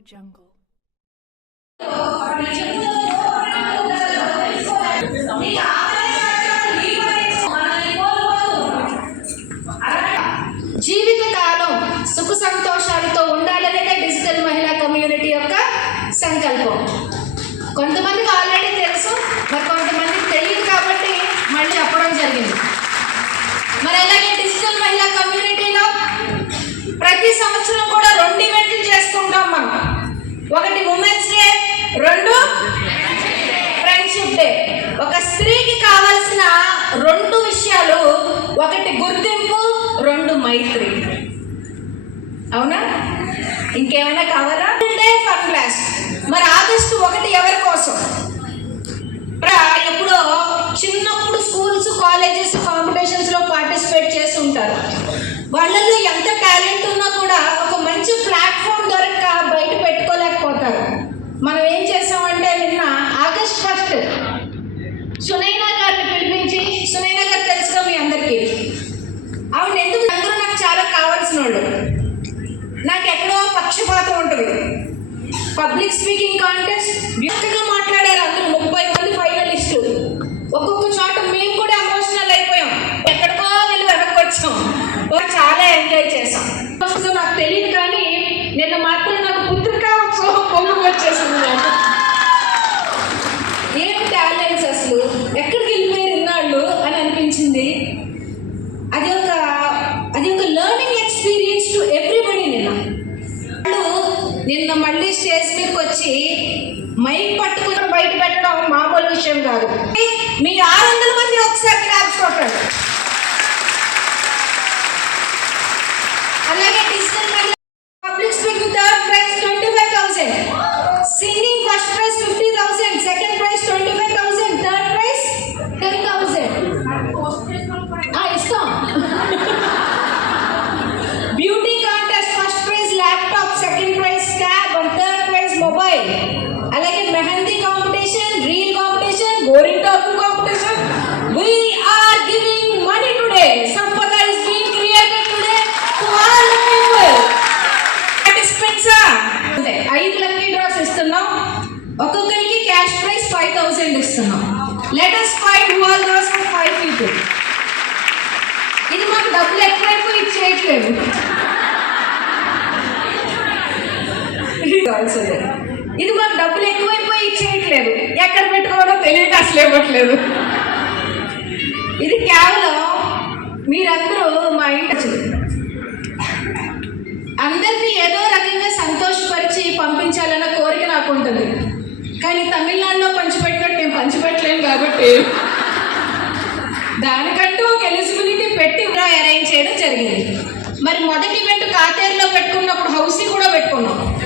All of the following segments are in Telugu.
jungle. రెండు ఫ్రెండ్షిప్ డే ఒక స్త్రీకి కావాల్సిన రెండు విషయాలు ఒకటి గుర్తింపు రెండు మైత్రి. అవునా? ఇంకేమైనా కావాలా? డే ఫర్ క్లాస్ మరి ఆగస్టు ఒకటి ఎవరి కోసం? ప్ర- ఎప్పుడో చిన్నప్పుడు స్కూల్స్ కాలేజెస్ కాంపిటీషన్స్లో పార్టిసిపేట్ చేసి ఉంటారు. వాళ్ళల్లో ఎంత టాలెంట్ ఉన్నా కూడా ఒక మంచి ప్లాట్ఫామ్ దొరక్క బయట పెట్టుకోలేకపోతారు. మనం ఏం చేసామంటే నిన్న ఆగస్ట్ ఫస్ట్ సునైనా గారిని పిలిపించి సునైనా గారు తెలుసుగా మీ అందరికీ ఆవిడ ఎందుకు అందరూ నాకు చాలా కావాల్సిన వాళ్ళు నాకు ఎక్కడో పక్షపాతం ఉంటుంది పబ్లిక్ స్పీకింగ్ కాంటెస్ట్ వ్యక్తిగా మాట్లాడారు అందరూ. నిన్న మళ్ళీ స్టేజ్ మీదకి వచ్చి మైక్ పట్టుకుని బయట పెట్టడం మామూలు విషయం కాదు. మీ ఆరు వందల మంది ఒకసారి క్లాప్స్ కొట్టండి. డబ్బులు ఎక్కువైపోయి ఇచ్చేయట్లేదు. ఇది మాకు డబ్బులు ఎక్కువైపోయి ఇచ్చేయట్లేదు. ఎక్కడ పెట్టుకోవాలో తెలియక అసలు ఇవ్వట్లేదు. ఇది కేవలం మీరందరూ మా ఇంటి అందరినీ ఏదో రకంగా సంతోషపరిచి పంపించాలన్న కోరిక నాకు ఉంటుంది కానీ తమిళనాడులో పంచిపెట్టినట్టు నేను పంచిపెట్టలేను కాబట్టి. దానికంటూ చేయడం జరిగింది. మరి మొదటి ఈవెంట్ కాతేరులో పెట్టుకున్నప్పుడు హౌసీ కూడా పెట్టుకున్నాం.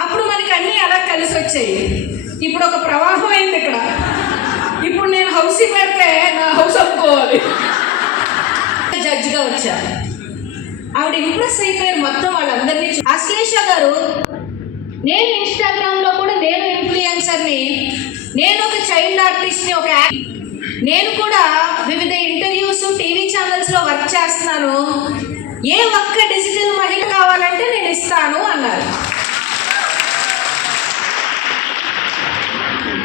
అప్పుడు మనకి అన్నీ అలా కలిసి వచ్చాయి. ఇప్పుడు ఒక ప్రవాహం అయింది ఇక్కడ. ఇప్పుడు నేను హౌసీ పెడితే నా హౌస్ అమ్ముకోవాలి. జడ్జిగా వచ్చారు ఆవిడ ఇంప్రెస్ అయిపోయారు మొత్తం వాళ్ళందరినీ అశ్లేష గారు నేను ఇన్స్టాగ్రామ్లో కూడా నేను ఇన్ఫ్లుయెన్సర్ని నేను ఒక చైల్డ్ ఆర్టిస్ట్ని ఒక యాక్- నేను కూడా వివిధ ఇస్తాను ఏ ఒక్క డిజిటల్ మహిళ కావాలంటే నేను ఇస్తాను అన్నారు.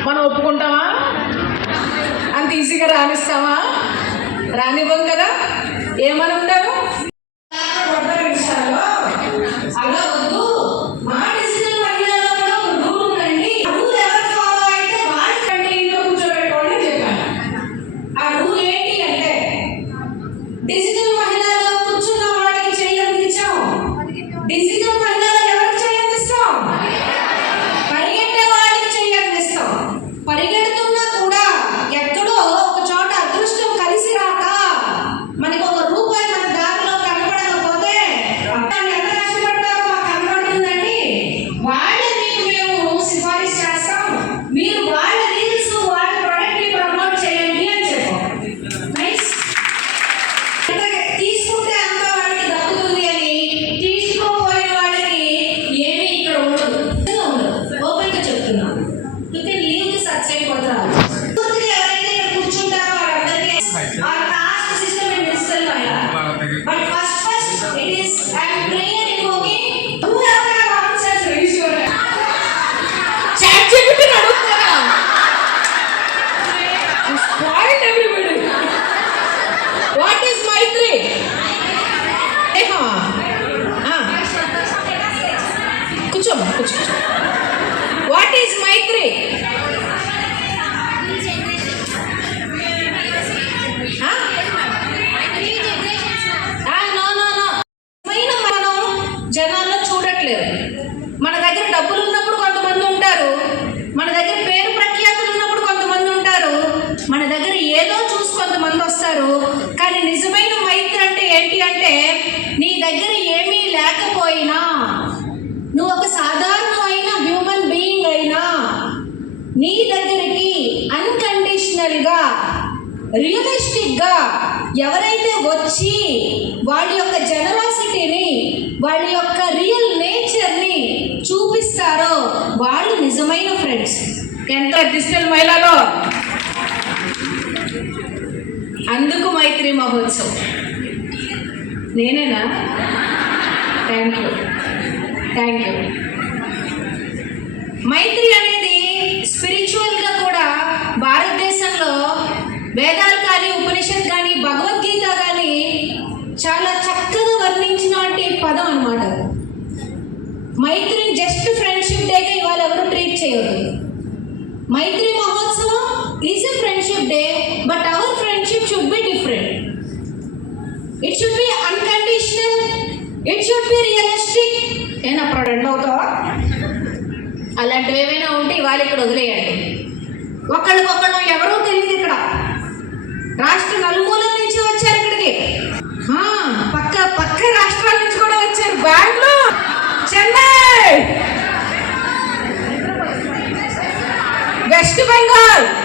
మనం ఒప్పుకుంటామా? అంత ఈజీగా రానిస్తామా రానివ్వం కదా? ఏమని ఉంటారు జనాల్లో చూడట్లేదు. మన దగ్గర డబ్బులు ఉన్నప్పుడు కొంతమంది ఉంటారు. మన దగ్గర పేరు ప్రఖ్యాతులు ఉన్నప్పుడు కొంతమంది ఉంటారు. మన దగ్గర ఏదో చూసి కొంతమంది వస్తారు. కానీ నిజమైన మైత్రి అంటే ఏంటి అంటే నీ దగ్గర ఏమీ లేకపోయినా నువ్వు ఒక సాధారణమైన హ్యూమన్ బీయింగ్ అయినా నీ దగ్గరికి అన్కండిషనల్గా రియలిస్టిక్గా ఎవరైతే వచ్చి వాళ్ళ యొక్క జనరల్ ఎంత డిజిటల్ మహిళలో? అందుకు మైత్రి మహోత్సవం. నేనేనా? Thank you thank you Maitri అనేది స్పిరిచువల్గా కూడా భారతదేశంలో వేదాలు మైత్రి మహోత్సవం is a friendship day but our friendship should be different it should be unconditional it should be realistic ఏనప్పుడు రెండు అవుతావా? అలాంటివి ఏమైనా ఉంటే ఇవాళ ఇక్కడ వదిలేయండి. ఒకళ్ళకొకళ్ళు ఎవరో తెలియదు ఇక్కడ. bring Bengal.